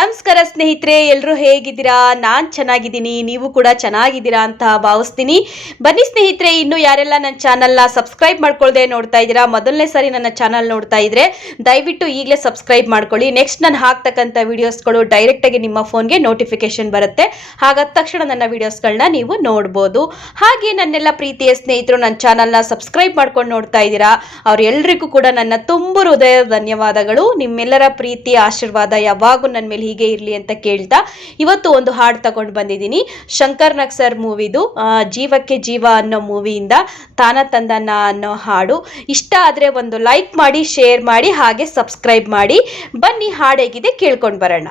ನಮಸ್ಕಾರ ಸ್ನೇಹಿತರೆ, ಎಲ್ಲರೂ ಹೇಗಿದ್ದೀರಾ? ನಾನು ಚೆನ್ನಾಗಿದ್ದೀನಿ, ನೀವು ಕೂಡ ಚೆನ್ನಾಗಿದ್ದೀರಾ ಅಂತ ಭಾವಿಸ್ತೀನಿ. ಬನ್ನಿ ಸ್ನೇಹಿತರೆ, ಇನ್ನು ಯಾರೆಲ್ಲ ನನ್ನ ಚಾನಲ್ನ ಸಬ್ಸ್ಕ್ರೈಬ್ ಮಾಡ್ಕೊಳ್ಳದೆ ನೋಡ್ತಾ ಇದ್ದೀರಾ, ಮೊದಲನೇ ಸಾರಿ ನನ್ನ ಚಾನಲ್ ನೋಡ್ತಾ ಇದ್ರೆ ದಯವಿಟ್ಟು ಈಗಲೇ ಸಬ್ಸ್ಕ್ರೈಬ್ ಮಾಡ್ಕೊಳ್ಳಿ. ನೆಕ್ಸ್ಟ್ ನಾನು ಹಾಕ್ತಕ್ಕಂಥ ವಿಡಿಯೋಸ್ಗಳು ಡೈರೆಕ್ಟಾಗಿ ನಿಮ್ಮ ಫೋನ್ಗೆ ನೋಟಿಫಿಕೇಶನ್ ಬರುತ್ತೆ. ಹಾಗಾದ ತಕ್ಷಣ ನನ್ನ ವಿಡಿಯೋಸ್ಗಳನ್ನ ನೀವು ನೋಡ್ಬೋದು. ಹಾಗೆ ನನ್ನೆಲ್ಲ ಪ್ರೀತಿಯ ಸ್ನೇಹಿತರು ನನ್ನ ಚಾನಲ್ನ ಸಬ್ಸ್ಕ್ರೈಬ್ ಮಾಡ್ಕೊಂಡು ನೋಡ್ತಾ ಇದ್ದೀರಾ, ಅವರೆಲ್ಲರಿಗೂ ಕೂಡ ನನ್ನ ತುಂಬ ಹೃದಯದ ಧನ್ಯವಾದಗಳು. ನಿಮ್ಮೆಲ್ಲರ ಪ್ರೀತಿ ಆಶೀರ್ವಾದ ಯಾವಾಗೂ ನನ್ನ ಮೇಲೆ ಹೀಗೆ ಇರಲಿ ಅಂತ ಕೇಳ್ತಾ ಇವತ್ತು ಒಂದು ಹಾಡು ತಗೊಂಡು ಬಂದಿದ್ದೀನಿ. ಶಂಕರ್ ನಾಗ್ ಸರ್ ಮೂವಿದು ಜೀವಕ್ಕೆ ಜೀವ ಅನ್ನೋ ಮೂವಿಯಿಂದ ತಾನ ತಂದನ ಅನ್ನೋ ಹಾಡು. ಇಷ್ಟ ಆದರೆ ಒಂದು ಲೈಕ್ ಮಾಡಿ, ಶೇರ್ ಮಾಡಿ, ಹಾಗೆ ಸಬ್ಸ್ಕ್ರೈಬ್ ಮಾಡಿ. ಬನ್ನಿ ಹಾಡು ಹೇಗಿದೆ ಕೇಳ್ಕೊಂಡು ಬರೋಣ.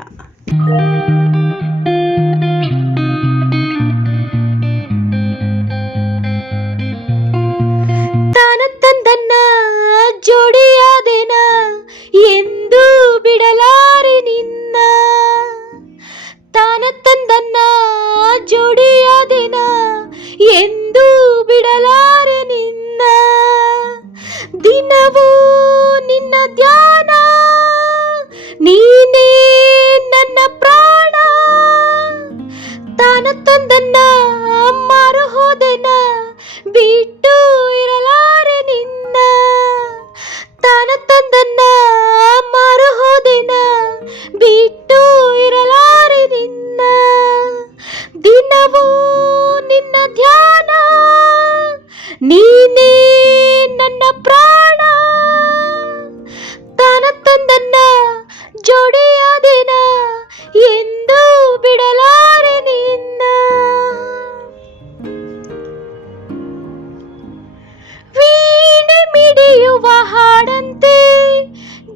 ತಾನ ತಂದನ್ನ ಜೋಡಿಯಾದೆನ ಎಂದು ಬಿಡಲಾರೆ ನಿನ್ನ, ತಾನ ತಂದನ್ನ ಜೋಡಿಯಾದೆನ ಎಂದು ಬಿಡಲಾರೆ ನಿನ್ನ, ದಿನವೂ ನಿನ್ನ ಧ್ಯಾನ ನೀನೇ ನನ್ನ ಪ್ರಾಣ, ತಾನ ತಂದನ್ನ ಮಾರು ಹೋದೆನ ಬಿಟ್ಟು ಇರಲಾರೆ ನಿನ್ನ, ತಾನ ತಂದನ್ನ ಮಾರು ಹೋದೆನ ಬಿಟ್ಟು ಇರಲಾರೆ ನಿನ್ನ, ದಿನವೂ ನಿನ್ನ ಧ್ಯಾನ ನೀನೇ ನನ್ನ ಪ್ರಾಣ, ತಾನ ತಂದನ್ನ ಜೋಡಿಯಾದೆನ ಎಂದು ಬಿಡಲಾರೆ ನಿನ್ನ. ವೀಣೆ ಮಿಡಿಯುವ ಹಾಡಂತೆ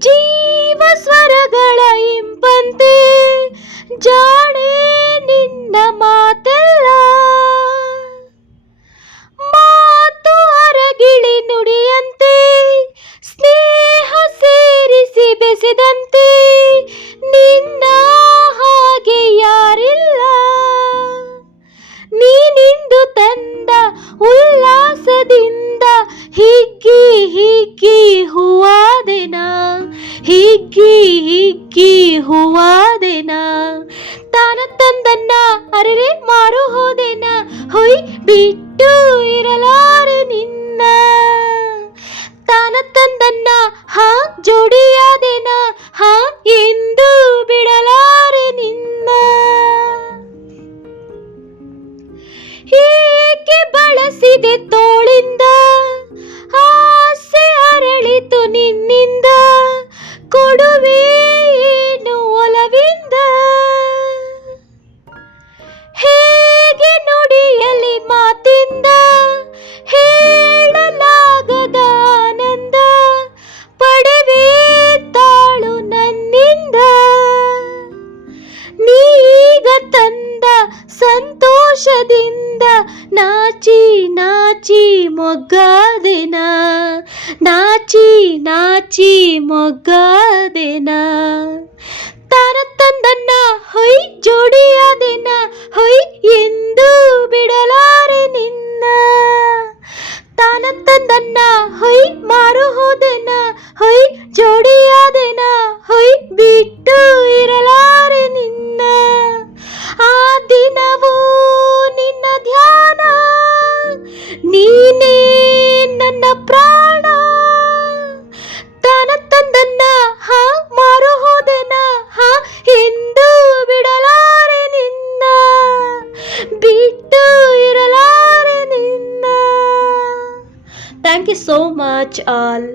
ಜೀವ ಸ್ವರಗಳ ಇಂಪಂತೆ ಜಾಣೆ ನಿನ್ನ ಮಾತೆಲ್ಲ, ಮಾತು ಅರಗಿಳಿ ನುಡಿಯಂತೆ ಸ್ನೇಹ ಸೇರಿಸಿ ಬೆಸೆದಂತೆ ನಿನ್ನ ಹಾಗೆ ಯಾರಿಲ್ಲ, ನೀನಿಂದು ತಂದ ಉಲ್ಲಾಸದಿಂದ ಹಿಗ್ಗಿ ಹಿಗ್ಗಿ ಹೂವಾದೆನ, ಹಿಗ್ಗಿ ಹಿಗ್ಗಿ ಹೂವಾದೆನ, ತಾನ ತಂದನ್ನ ಅರೆರೆ ಮಾರು ಹೋದೆನ ಹೊಯ್ ಬಿಟ್ಟು ಇರಲಾರೆ ನಿನ್ನ, ತಾನ ತಂದನ್ನ ಹಾ ಜೋಡಿಯಾದೆನ ಹಾ ಎಂದು ಬಿಡಲಾರೆ ನಿನ್ನ. ಏಕೆ ಬಳಸಿದೆ ತೋಳಿಂದ ಆಸೆ ಅರಳಿತು ನಿನ್ನಿಂದ, ಕೊಡುವೆ ಏನು ಒಲವಿಂದ, ಹೇಗೆ ನುಡಿಯಲಿ ಮಾತಿಂದ ಹೇಳಲಾಗದ ಆನಂದ, ಪಡೆವೆ ತಾಳು ನನ್ನಿಂದ, ನೀಗ ತಂದ ಸಂತೋಷದಿಂದ ನಾಚಿ ನಾಚಿ ಮೊಗ್ಗಾದೆನ, ನಾಚಿ ನಾಚಿ ಮೊಗ್ಗಾದೆನ, ತಾನ ತಂದನ್ನ ಹೊಯ್ ಜೋಡಿಯಾದೆನ ಹೊಯ್ ಎಂದು ಬಿಡಲಾರೆ ನಿನ್ನ, ತಾನ ತಂದನ್ನ ಹೊಯ್ ಮಾರು ಹೋದೆನ ಹೊಯ್ ಜೋಡಿಯಾದೆನ ಹೊಯ್ ಬಿಟ್ಟು ಇರಲಾರೆ ನಿನ್ನ, ಆ ದಿನವೂ ನಿನ್ನ ಧ್ಯಾನ ನೀನೇ ನನ್ನ ಪ್ರಾಣ, ತಾನ ತಂದನ್ನ ಹಾ ಮಾರು ಹೋದೆನ ಹಾ ಎಂದು ಬಿಡಲಾರೆ ನಿನ್ನ, ಬಿಟ್ಟು ಇರಲಾರೆ ನಿನ್ನ. Thank you so much all.